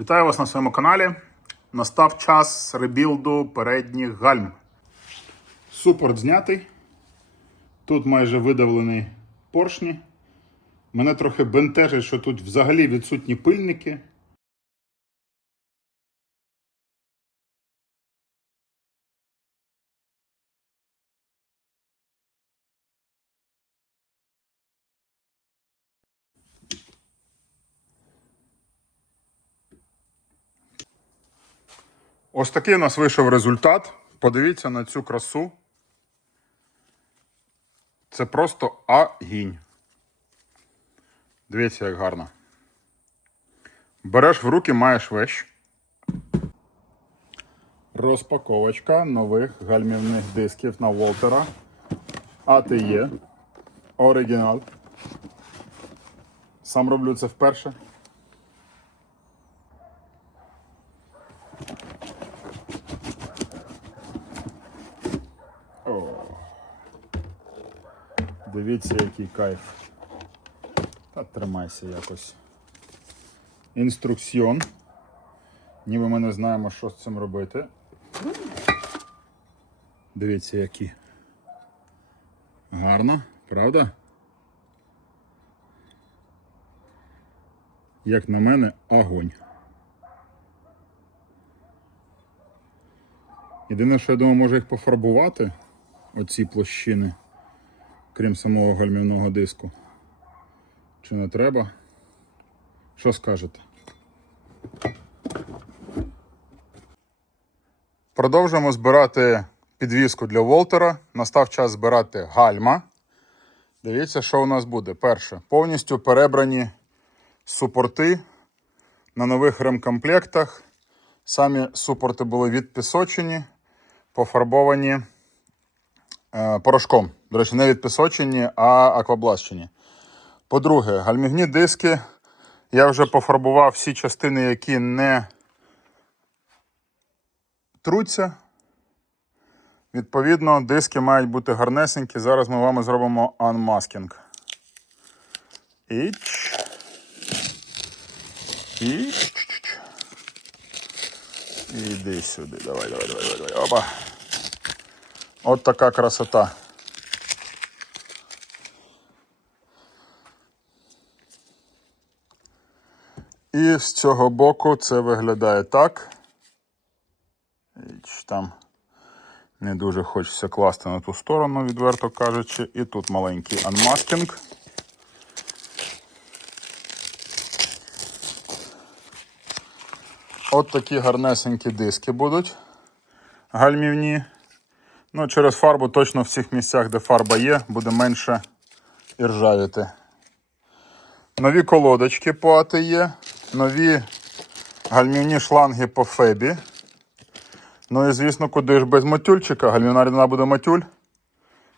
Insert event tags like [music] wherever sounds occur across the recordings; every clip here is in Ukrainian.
Вітаю вас на своєму каналі. Настав час ребілду передніх гальм. Супорт знятий. Тут майже видавлені поршні. Мене трохи бентежить, що тут взагалі відсутні пильники. Ось такий у нас вийшов результат. Подивіться на цю красу. Це просто агінь. Дивіться, як гарно. Береш в руки, маєш вещь. Розпаковочка нових гальмівних дисків на Волтера. АТЄ. Оригінал. Сам роблю це вперше. Дивіться, який кайф. Та тримайся якось. Інструкціон. Ніби ми не знаємо, що з цим робити. Дивіться, які. Гарно, правда? Як на мене, огонь. Єдине, що я думаю, може їх пофарбувати, оці площини крім самого гальмівного диску. Чи не треба? Що скажете? Продовжуємо збирати підвіску для Волтера. Настав час збирати гальма. Дивіться, що у нас буде. Перше, повністю перебрані супорти на нових ремкомплектах. Самі супорти були відпісочені, пофарбовані е, порошком. До речі, не відпісочені, а акваблащені. По-друге, гальмівні диски. Я вже пофарбував всі частини, які не труться. Відповідно, диски мають бути гарнесенькі. Зараз ми вами зробимо анмаскінг. Іч. Іч. Іди сюди. Давай, давай, давай, давай. Опа. От така красота. І з цього боку це виглядає так. Там не дуже хочеться класти на ту сторону, відверто кажучи. І тут маленький анмаскінг. От такі гарнесенькі диски будуть гальмівні. Ну, через фарбу точно в цих місцях, де фарба є, буде менше іржавіти. Нові колодочки по АТЄ, нові гальмівні шланги по фебі. Ну і звісно, куди ж без матюльчика. Гальмівна рідина буде матюль.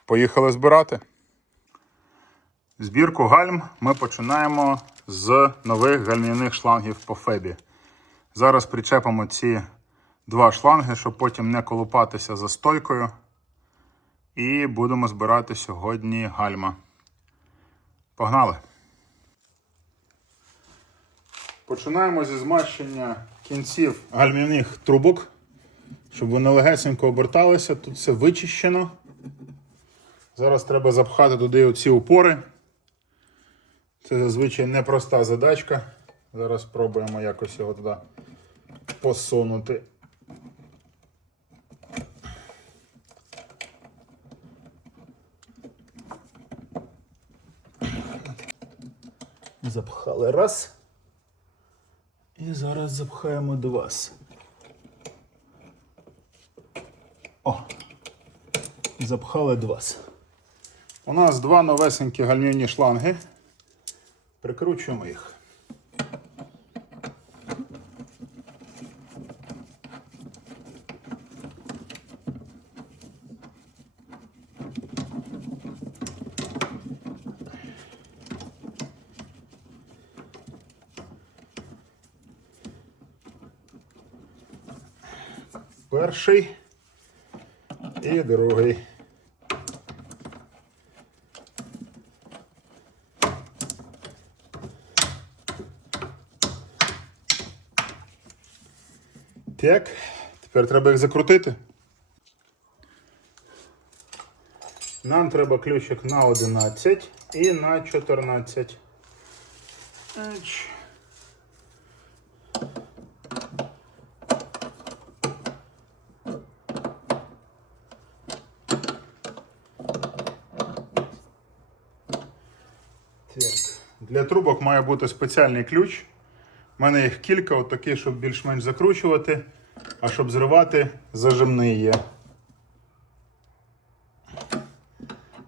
Поїхали збирати. Збірку гальм ми починаємо з нових гальмівних шлангів по фебі. Зараз причепимо ці два шланги, щоб потім не колупатися за стойкою. І будемо збирати сьогодні гальма. Погнали! Починаємо зі змащення кінців гальмівних трубок, щоб вони легесенько оберталися. Тут все вичищено. Зараз треба запхати туди оці упори. Це зазвичай непроста задачка. Зараз спробуємо якось його туди посунути. Запхали раз. І зараз запхаємо два. О! Запхали два. У нас два новесенькі гальмівні шланги. Прикручуємо їх. Перший і другий. Так, тепер треба їх закрутити. Нам треба ключик на 11 і на 14. Еч. Так. Трубок має бути спеціальний ключ. У мене їх кілька, от такий, щоб більш-менш закручувати, а щоб зривати, зажимний є.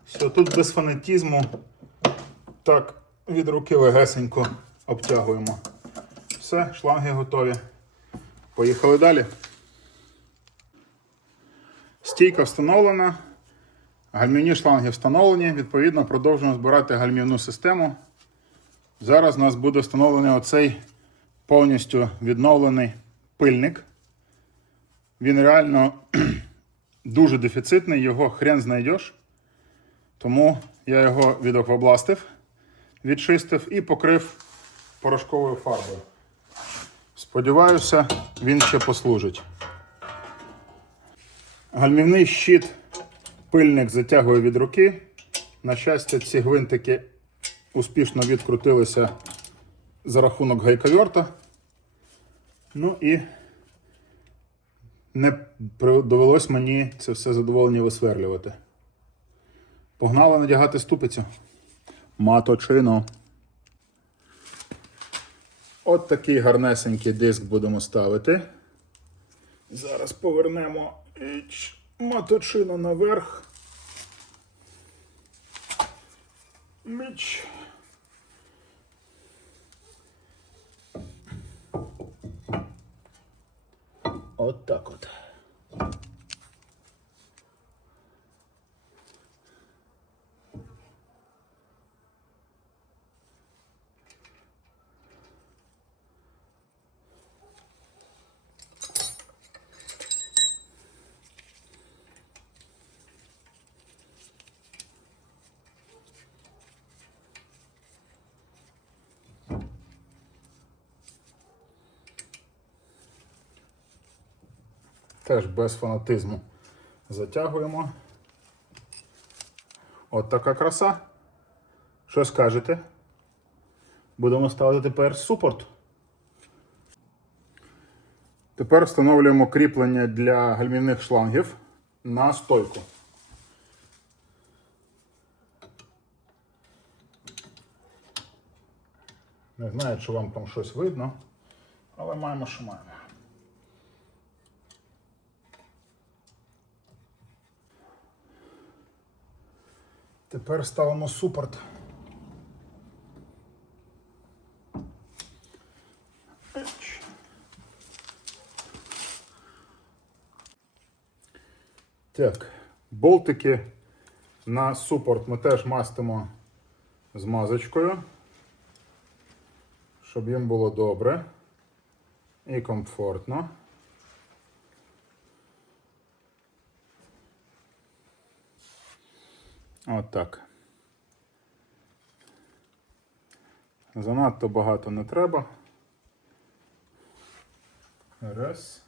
Все, тут без фанатізму. Так, від руки легесенько обтягуємо. Все, шланги готові. Поїхали далі. Стійка встановлена. Гальмівні шланги встановлені. Відповідно, продовжуємо збирати гальмівну систему. Зараз у нас буде встановлений оцей повністю відновлений пильник. Він реально [clears throat] дуже дефіцитний, його хрен знайдеш. Тому я його відоквабластив, відчистив і покрив порошковою фарбою. Сподіваюся, він ще послужить. Гальмівний щит пильник затягує від руки. На щастя, ці гвинтики успішно відкрутилися за рахунок гайковерта. Ну і не довелось мені це все задоволення висверлювати. Погнали надягати ступицю. Маточину. От такий гарнесенький диск будемо ставити. Зараз повернемо маточину наверх. Міч. От так от. Теж без фанатизму затягуємо. От така краса. Що скажете? Будемо ставити тепер супорт. Тепер встановлюємо кріплення для гальмівних шлангів на стойку. Не знаю, чи вам там щось видно, але маємо, що маємо. Тепер ставимо супорт. Так, болтики на супорт ми теж мастимо змазочкою, щоб їм було добре і комфортно. От так. Занадто багато не треба. Раз.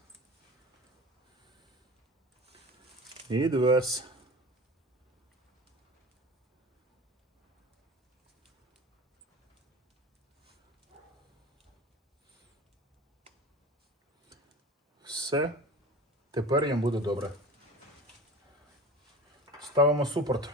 І двес. Все. Тепер їм буде добре. Ставимо супорт.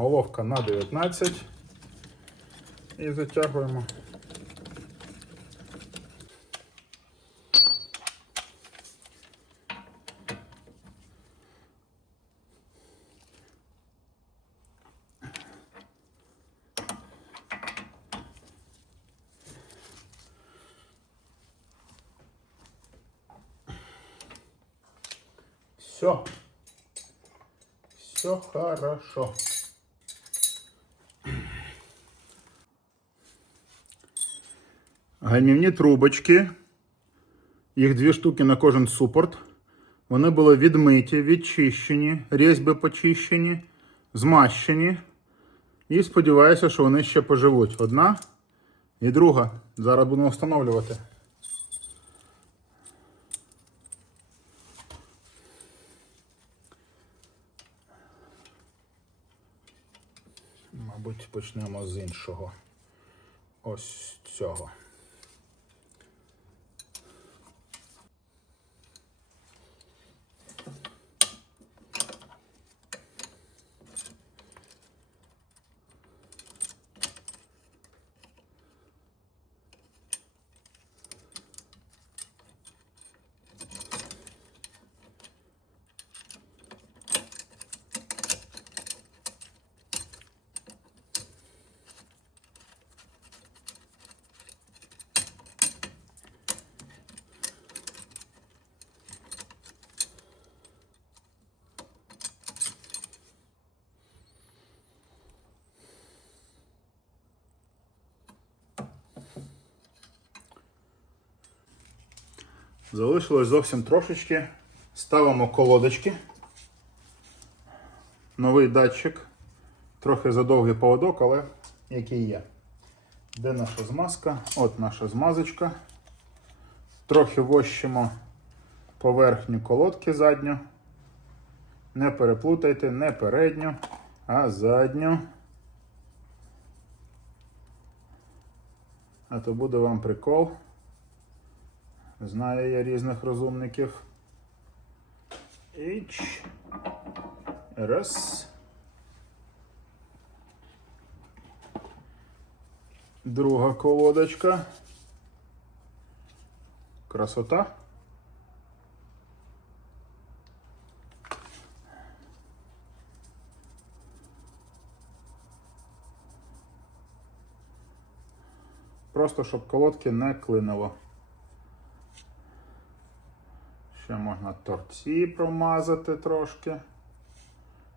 головка на 19 і затягуємо. Все. Все хорошо. Гальмівні трубочки. Їх дві штуки на кожен супорт. Вони були відмиті, відчищені, різьби почищені, змащені. І сподіваюся, що вони ще поживуть. Одна і друга. Зараз будемо встановлювати. Мабуть, почнемо з іншого. Ось цього. Залишилось зовсім трошечки. Ставимо колодочки. Новий датчик. Трохи задовгий поводок, але який є. Де наша змазка? От наша змазочка. Трохи вощимо поверхню колодки задню. Не переплутайте, не передню, а задню. А то буде вам прикол. Знаю я різних розумників. Іч. Раз. Друга колодочка. Красота. Просто щоб колодки не клинило. Ще можна торці промазати трошки.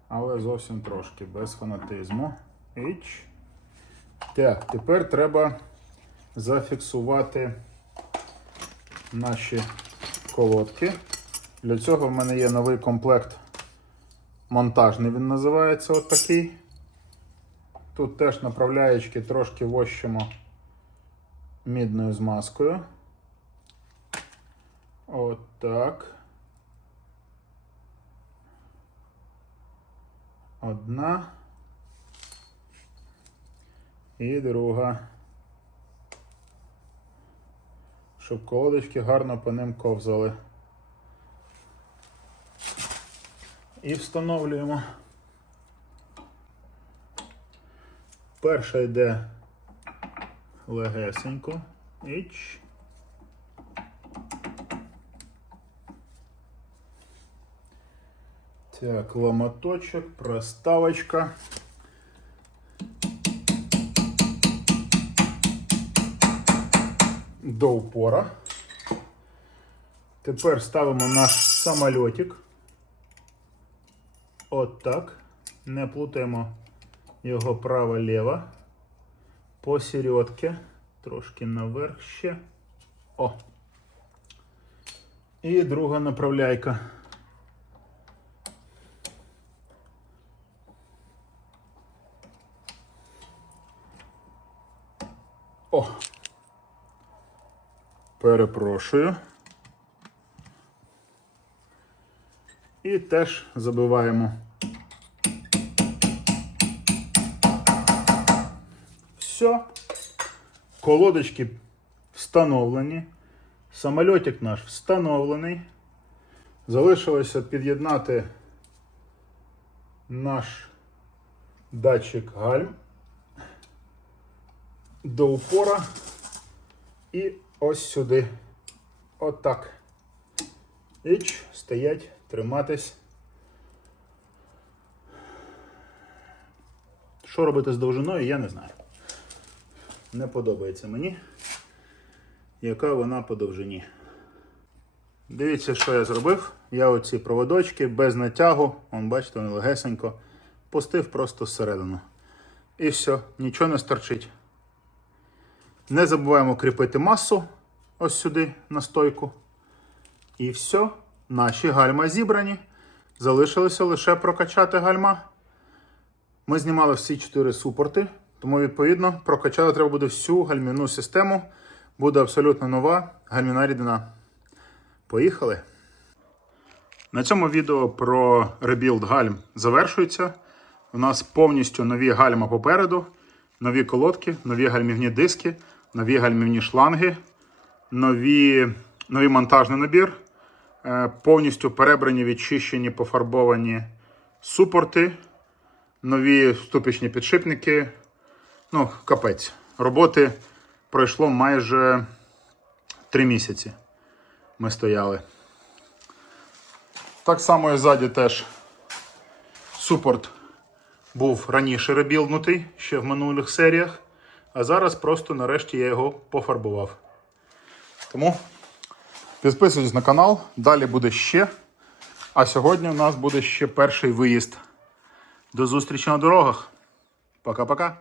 Але зовсім трошки, без фанатизму. Іч. Так, тепер треба зафіксувати наші колодки. Для цього в мене є новий комплект монтажний, він називається от такий. Тут теж направляючки трошки вощимо мідною змазкою. От так. Одна. І друга. Щоб колодочки гарно по ним ковзали. І встановлюємо. Перша йде легесенько. Іч. Так, ломоточок, проставочка. До упора. Тепер ставимо наш самольотик. От так. Не плутаємо його право-ліво. Посередки. Трошки наверх ще. О. І друга направляйка. О. Перепрошую. І теж забиваємо. Все. Колодочки встановлені. Самольотик наш встановлений. Залишилося під'єднати наш датчик гальм до упора і ось сюди. Отак. Іч, стоять, триматись. Що робити з довжиною, я не знаю. Не подобається мені, яка вона по довжині. Дивіться, що я зробив. Я оці проводочки без натягу, вон, бачите, вони легесенько, пустив просто зсередину. І все, нічого не стерчить. Не забуваємо кріпити масу ось сюди на стойку. І все, наші гальма зібрані. Залишилося лише прокачати гальма. Ми знімали всі чотири супорти, тому, відповідно, прокачати треба буде всю гальмівну систему. Буде абсолютно нова гальмівна рідина. Поїхали! На цьому відео про ребілд гальм завершується. У нас повністю нові гальма попереду, нові колодки, нові гальмівні диски, нові гальмівні шланги, нові, новий монтажний набір, е, повністю перебрані, відчищені, пофарбовані супорти, нові ступічні підшипники. Ну, капець. Роботи пройшло майже 3 місяці. Ми стояли. Так само і ззаді теж супорт був раніше ребілднутий ще в минулих серіях, а зараз просто нарешті я його пофарбував. Тому підписуйтесь на канал, далі буде ще. А сьогодні у нас буде ще перший виїзд. До зустрічі на дорогах. Пока-пока.